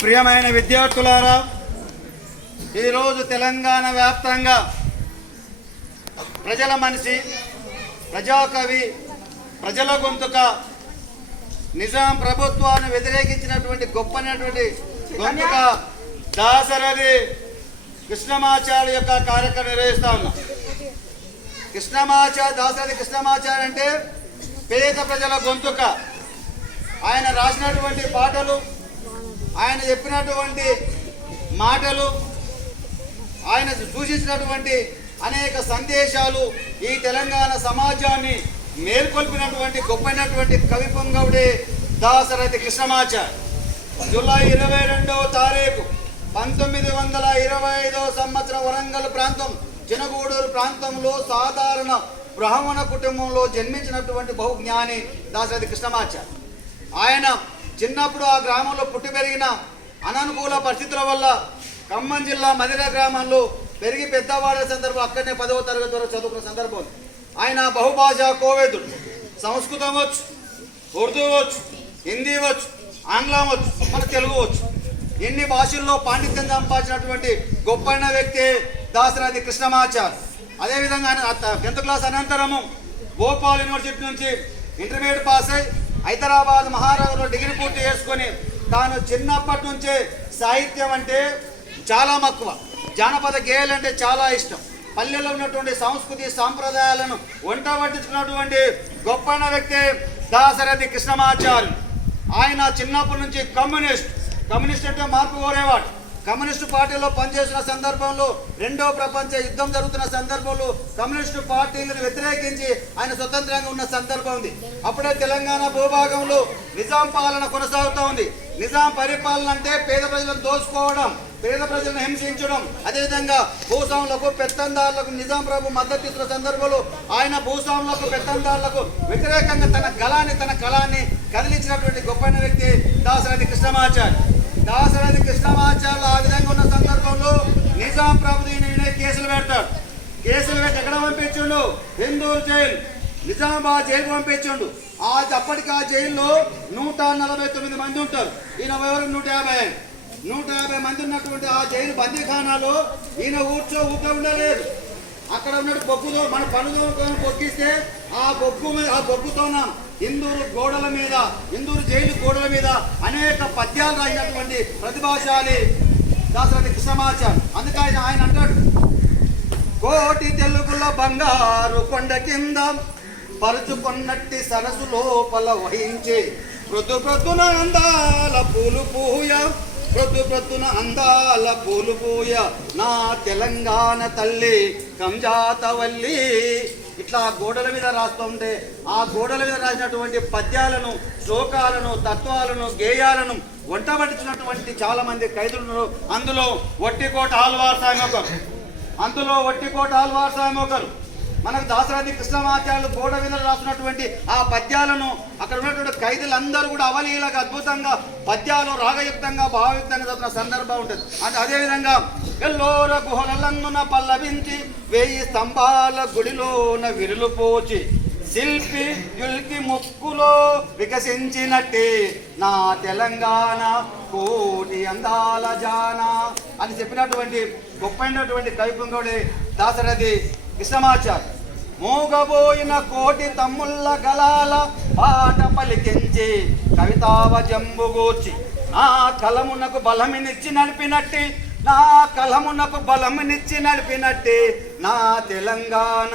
ప్రియమైన విద్యార్థులారా ఈరోజు తెలంగాణ వ్యాప్తంగా ప్రజల మనిషి ప్రజాకవి ప్రజల గొంతుక నిజాం ప్రభుత్వాన్ని వ్యతిరేకించినటువంటి గొప్పనటువంటి గొంతుక దాసరథి కృష్ణమాచార్య యొక్క కార్యక్రమం నిర్వహిస్తా ఉన్నాం. కృష్ణమాచార్య దాసరథి కృష్ణమాచార్య అంటే పేద ప్రజల గొంతుక. ఆయన రాసినటువంటి పాటలు ఆయన చెప్పినటువంటి మాటలు ఆయన సూచించినటువంటి అనేక సందేశాలు ఈ తెలంగాణ సమాజాన్ని మేల్కొల్పినటువంటి గొప్పైనటువంటి కవి పొంగవుడే దాసరథి కృష్ణమాచార్. జూలై ఇరవై రెండవ తారీఖు పంతొమ్మిది వందల ఇరవై ఐదవ సంవత్సరం వరంగల్ ప్రాంతం చినగూడూరు ప్రాంతంలో సాధారణ బ్రాహ్మణ కుటుంబంలో జన్మించినటువంటి బహుజ్ఞాని దాసరథి కృష్ణమాచార్. ఆయన చిన్నప్పుడు ఆ గ్రామంలో పుట్టి పెరిగిన అననుకూల పరిస్థితుల వల్ల ఖమ్మం జిల్లా మదిర గ్రామంలో పెరిగి పెద్దవాడే సందర్భం అక్కడనే పదవ తరగతి వరకు చదువుకున్న సందర్భం ఆయన బహుభాషా కోవేదుడు. సంస్కృతం వచ్చు ఉర్దూ వచ్చు హిందీ వచ్చు ఆంగ్లం వచ్చు మన తెలుగు వచ్చు. ఎన్ని భాషల్లో పాండిత్యం సంపాదించినటువంటి గొప్పైన వ్యక్తి దాసరాది కృష్ణమాచార్ అదేవిధంగా ఆయన టెన్త్ క్లాస్ అనంతరము భోపాల్ యూనివర్సిటీ నుంచి ఇంటర్మీడియట్ పాస్ అయి హైదరాబాద్ మహారాజులో డిగ్రీ పూర్తి చేసుకొని తాను చిన్నప్పటి నుంచే సాహిత్యం అంటే చాలా మక్కువ. జానపద గేయాలు అంటే చాలా ఇష్టం. పల్లెల్లో ఉన్నటువంటి సంస్కృతి సాంప్రదాయాలను వంట పట్టించుకున్నటువంటి గొప్ప వ్యక్తి దాసరథి కృష్ణమాచార్యులు. ఆయన చిన్నప్పటి నుంచి కమ్యూనిస్ట్. కమ్యూనిస్ట్ అంటే మార్పు కోరేవాడు. కమ్యూనిస్టు పార్టీలో పనిచేసిన సందర్భంలో రెండో ప్రపంచ యుద్ధం జరుగుతున్న సందర్భంలో కమ్యూనిస్టు పార్టీలను వ్యతిరేకించి ఆయన స్వతంత్రంగా ఉన్న సందర్భం ఉంది. అప్పుడే తెలంగాణ భూభాగంలో నిజాం పాలన కొనసాగుతూ ఉంది. నిజాం పరిపాలన అంటే పేద ప్రజలను దోచుకోవడం పేద ప్రజలను హింసించడం. అదేవిధంగా భూస్వాములకు పెత్తందారులకు నిజాం ప్రభు మద్దతు ఇస్తున్న సందర్భంలో ఆయన భూస్వాములకు పెత్తందారులకు వ్యతిరేకంగా తన గలాన్ని తన కళాన్ని కదిలించినటువంటి గొప్పైన వ్యక్తి దాసరథి కృష్ణమాచారి. దాసరథి కృష్ణమాచార్యులు ఆ విధంగా ఉన్న సందర్భంలో నిజాం ప్రభు దీని కేసులు పెడతాడు. కేసులు పెట్టి ఎక్కడ పంపించుండు? హిందూరు జైలు. నిజామాబాద్ జైలు పంపించుండు. ఆ అప్పటికి ఆ జైల్లో నూట నలభై తొమ్మిది మంది ఉంటారు. ఈయన ఎవరు నూట యాభై నూట యాభై మంది ఉన్నటువంటి ఆ జైలు బందీఖానాలో ఈయన ఊర్చో ఊపే ఉండలేదు. అక్కడ ఉన్నట్టు బొగ్గుతో మన పనులు బొగ్గిస్తే ఆ బొగ్గు మీద ఆ బొగ్గుతోన ఇందూరు గోడల మీద ఇందూరు జైలు గోడల మీద అనేక పద్యాలు రాసినటువంటి ప్రతిభాశాలి దాసరథి కృష్ణమాచార్ అందుకే ఆయన ఆయన అంటాడు కోటి తెలుగుల బంగారు కొండ కింద పరుచుకున్నట్టి సరస్సు లోపల వహించి ప్రొద్దు ప్రొద్దున అందాల పూలు పూయ ప్రొద్దు ప్రొద్దున అందాల పూలు పూయ. నా తెలంగాణ తల్లి కంజాతవల్లి ఇట్లా గోడల మీద రాస్తుంటే ఆ గోడల మీద రాసినటువంటి పద్యాలను శ్లోకాలను తత్వాలను గేయాలను వంటబడిచినటువంటి చాలా మంది ఖైదులు అందులో వట్టికోట ఆల్వార్ సాయం ఒకరు. అందులో వట్టికోట ఆల్వార్ సాయం ఒకరు. మనకు దాసరాది కృష్ణమాచార్యులు గోడ మీద రాసినటువంటి ఆ పద్యాలను అక్కడ ఉన్నటువంటి ఖైదీలందరూ కూడా అవలీలగా అద్భుతంగా పద్యాలు రాగయుక్తంగా భావయుక్తంగా చదివిన సందర్భం ఉంటుంది. అంటే అదేవిధంగా ఎల్లోర గుహలన్నున పల్లవించి వెయ్యి స్తంభాల గుడిలోన విరులు పోచి శిల్పి యుల్కి ముక్కులో వికసించినట్టే నా తెలంగాణ కోటి అందాల జానా అని చెప్పినటువంటి గొప్పైనటువంటి కవిపుంగవుడి దాసరథి సమాచారం మూగబోయిన కోటి తమ్ముళ్ళ గలాల పాట పలికించి కవితావ జంబుగూర్చి నా కలమునకు బలమినిచ్చి నడిపినట్టి నా కలమునకు బలమునిచ్చి నడిపినట్టి నా తెలంగాణ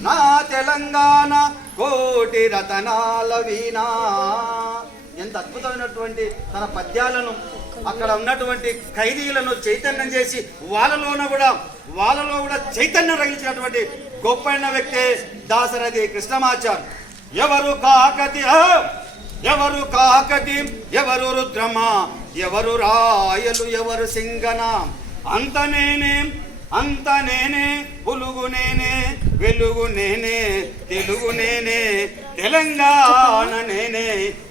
నా తెలంగాణ కోటి రతనాల వీణా. ఎంత అద్భుతమైనటువంటి తన పద్యాలను అక్కడ ఉన్నటువంటి ఖైదీలను చైతన్యం చేసి వాళ్ళలోన కూడా వాళ్ళలో కూడా చైతన్యం రగిలించినటువంటి గొప్పైన వ్యక్తి దాసరథి కృష్ణమాచార్. ఎవరు కాకతి ఎవరు కాకతి ఎవరు రుద్రమ ఎవరు రాయలు ఎవరు సింగన. అంత నేనే అంత నేనే పులుగు నేనే వెలుగు నేనే తెలుగు నేనే తెలంగాణ నేనే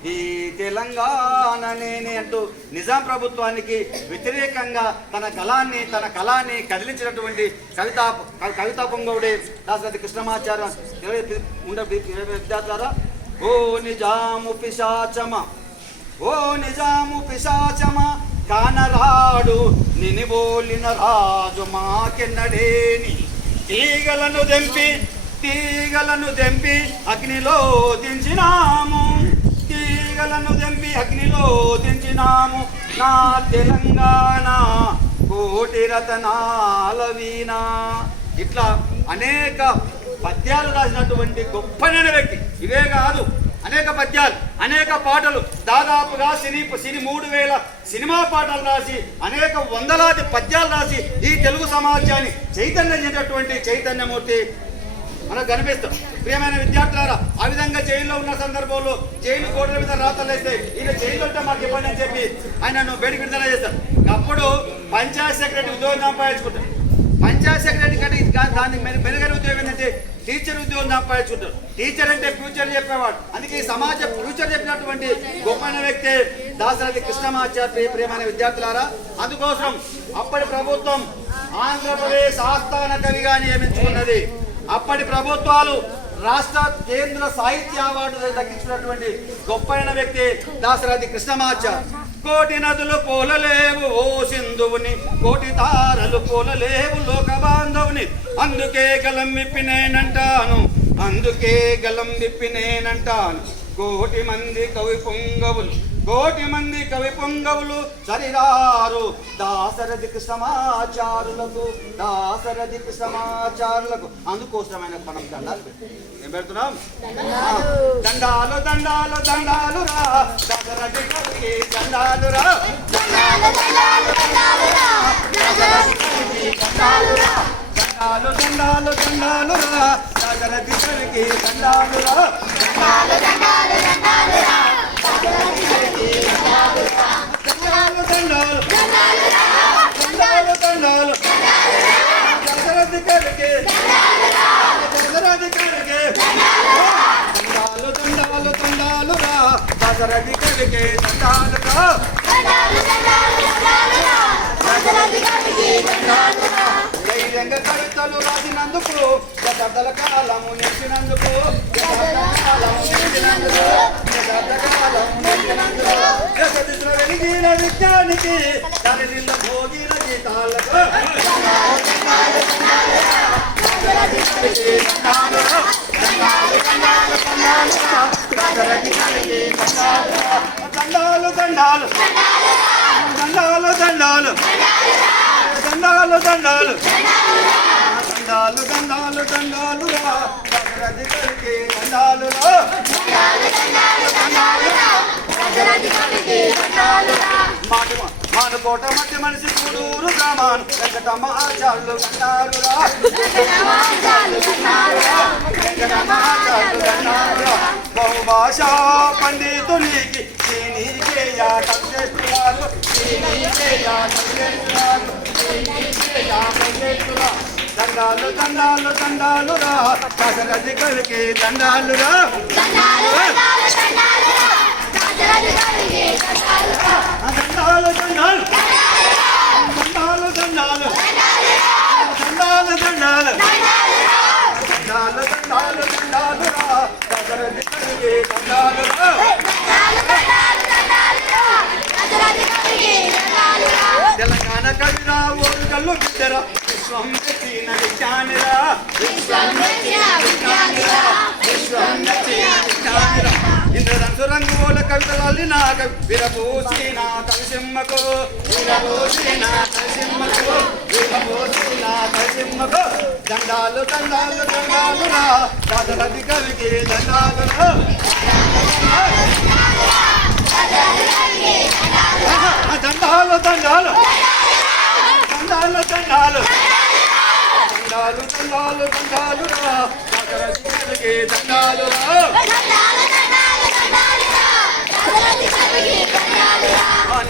ఈ తెలంగాణ నేనే అంటూ నిజాం ప్రభుత్వానికి వ్యతిరేకంగా తన కళాన్ని తన కళాన్ని కదిలించినటువంటి కవితా కవితా పొంగవుడే దాసరథి కృష్ణమాచార్య ఉండే విద్యార్థులారా? ఓ నిజాము పిశాచమ ఓ నిజాము పిశాచమ కానరాడు నినిబోలిన రాజు మాకెన్నడేని? తీగలను దెంపి తీగలను దెంపి అగ్నిలో దించినాము. తీగలను దెంపి అగ్నిలో దించినాము. నా తెలంగాణ కోటి రతనాల వీణా. ఇట్లా అనేక పద్యాలు రాసినటువంటి గొప్పనైన వ్యక్తి. ఇవే కాదు అనేక పద్యాలు అనేక పాటలు. దాదాపుగా సినీ సినీ మూడు వేల సినిమా పాటలు రాసి అనేక వందలాది పద్యాలు రాసి ఈ తెలుగు సమాజాన్ని చైతన్యం చెందినటువంటి చైతన్యమూర్తి మనకు కనిపిస్తాం. ప్రియమైన విద్యార్థులారా ఆ విధంగా జైల్లో ఉన్న సందర్భంలో జైలు గోడల మీద రాతలు వేస్తే ఈయన జైలు ఉంటే మాకు ఇవ్వండి అని చెప్పి ఆయన బయటికి విడుదల చేస్తాం అప్పుడు పంచాయత్ సెక్రటరీ ఉద్యోగం సంపాదించుకుంటాం పంచాయత్ సెక్రటరీ కంటే దాన్ని మెరుగైన ఉద్యోగం ఏంటంటే టీచర్ ఉద్యోగం సంపాదించుకుంటారు టీచర్ అంటే ఫ్యూచర్ చెప్పేవాడు. అందుకే ఈ సమాజ ఫ్యూచర్ చెప్పినటువంటి గొప్పైన వ్యక్తి దాసరథి కృష్ణమాచార్య ప్రియమైన విద్యార్థులారా అందుకోసం అప్పటి ప్రభుత్వం ఆంధ్రప్రదేశ్ ఆస్థాన కవిగా నియమించుకున్నది అప్పటి ప్రభుత్వాలు రాష్ట్ర కేంద్ర సాహిత్య అవార్డు దక్కించినటువంటి గొప్పైన వ్యక్తి దాసరథి కృష్ణమాచార్ కోటి నదులు పోలలేవు ఓ సింధువుని కోటి తారలు పోలలేవు లోక బాంధవుని. అందుకే గలం విప్పినేనంటాను అందుకే గలం విప్పినేనంటాను కోటి మంది కవి పొంగవులు కోటి మంది కవి పొంగవులు సరిరారు దాసరథికి సమాచారులకు దాసరథికి సమాచారులకు అందుకోసమైన మనం దండాలు. ఏం పెడుతున్నాం దండాలు. దండాలు దండాలు రా. కవికి దండాలు రా. దండాలు దండాలు దండాలు రా. సకల దిశలకి దండాలురా. దండాలు దండాలు. దండాలురా సకల దిశలకి. దండాలురా దండాలు దండాలు దండాలురా. దండాలు దండాలు సకల దిశలకి దండాలురా. సకల దిశలకి దండాలురా. దండాలు దండాలురా. ధైర్యంగా కవితలు రాసినందుకు దశాబ్దాల కాలము నిలిచినందుకు కాలము నిలిచినందుకు కాలము నిలిచినందుకు దశదిశల వెలిగిన విద్యానికి దానిలో భోగిన గీతాలకు దండాలు దండాలు దండాలు దండాలు. దండాలు దండాలు. దండాలు దండాలు దండాలు దండాలు మానుకోట మధ్య మనిషి కూడూరు గ్రామాను వెంకటమ్మ బహుభాషా పండితునికి దీనికే దండాలు దండాలు దండాలు రా. దశరథి కవికి దండాలు రా. దండాలు దండాలు దండాలు దండాలు దండాలు దండాలు. దండాలు దండాలు. దండాలు రా. దశరథి కవికి దండాలు రా. తెలంగాణ కవిరా ఓరుగల్లు బిడ్డర విశ్వం రచిన విజ్ఞానిరా విశ్వం రచిన విజ్ఞానిరా విశ్వం రచిన విజ్ఞానిరా ఇంద్రదంసు రంగుల కవితలల్లి నా విరబోసి నా కవిసింహకు విరబోసి నా కవిసింహకు విరబోసి నా కవిసింహకు దండాలు దండాలు దండాలురా కదలది కవికి దండాలురా దండాలు దండాలు దండాలు దండాలు దండాలు దండాలు దండాలు దండాలు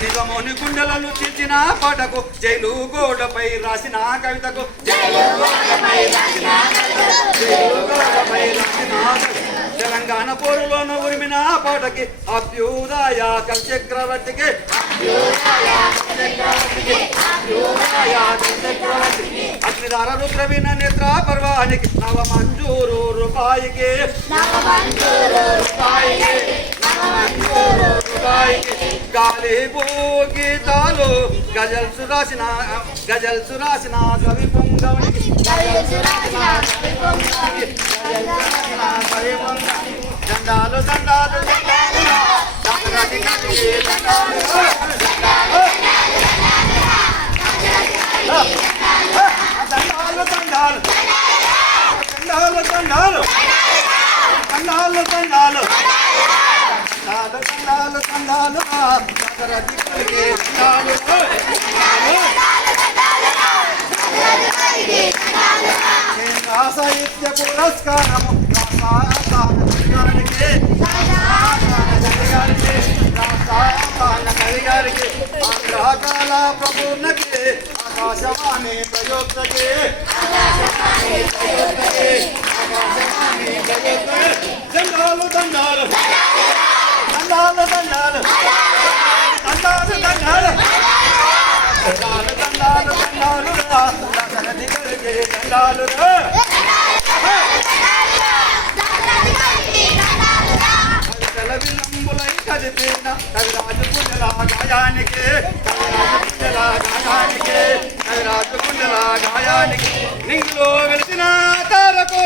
నిజమోని గుండెలను చిచ్చిన పాటకు జైలు గోడపై రాసిన కవితకు. జైలు గోడపై రాసిన కవిత. తెలంగాణ పోరులోన ఉరిమిన పాటకి అభ్యుదయ కవి చక్రవర్తికి అభ్యుదయ చక్రవర్తికి అగ్నిదార రుద్రవీణ నేత్ర పర్వానికి నవ మంజూరు రూపాయికి గాలి గీతాలు గజల్ సురాసిన గజల్ సురాసిన కవి పొంగవనికి దండాలు దండాలు దండాలు దండాలు తండాలు తండాలు తండాలు తండాలు తండాలు తండాలు సాహిత్య పురస్కారము గారికి ఆకాశవాణి ప్రయోక్తకి. ఆకాశవాణి ప్రయోక్తకి దండాలు దండాలు. దండాలు దండాలు. దండాలు దండాలు దండాలు. దండాలు దండాలు. దశరథి దండాలు కదిపిన కవిరాజు గాయానికి కవిరాజు పుణ్యల గాయానికి కవిరాజు పుణ్యల గాయానికి నింగులో వెలిసిన తారకు.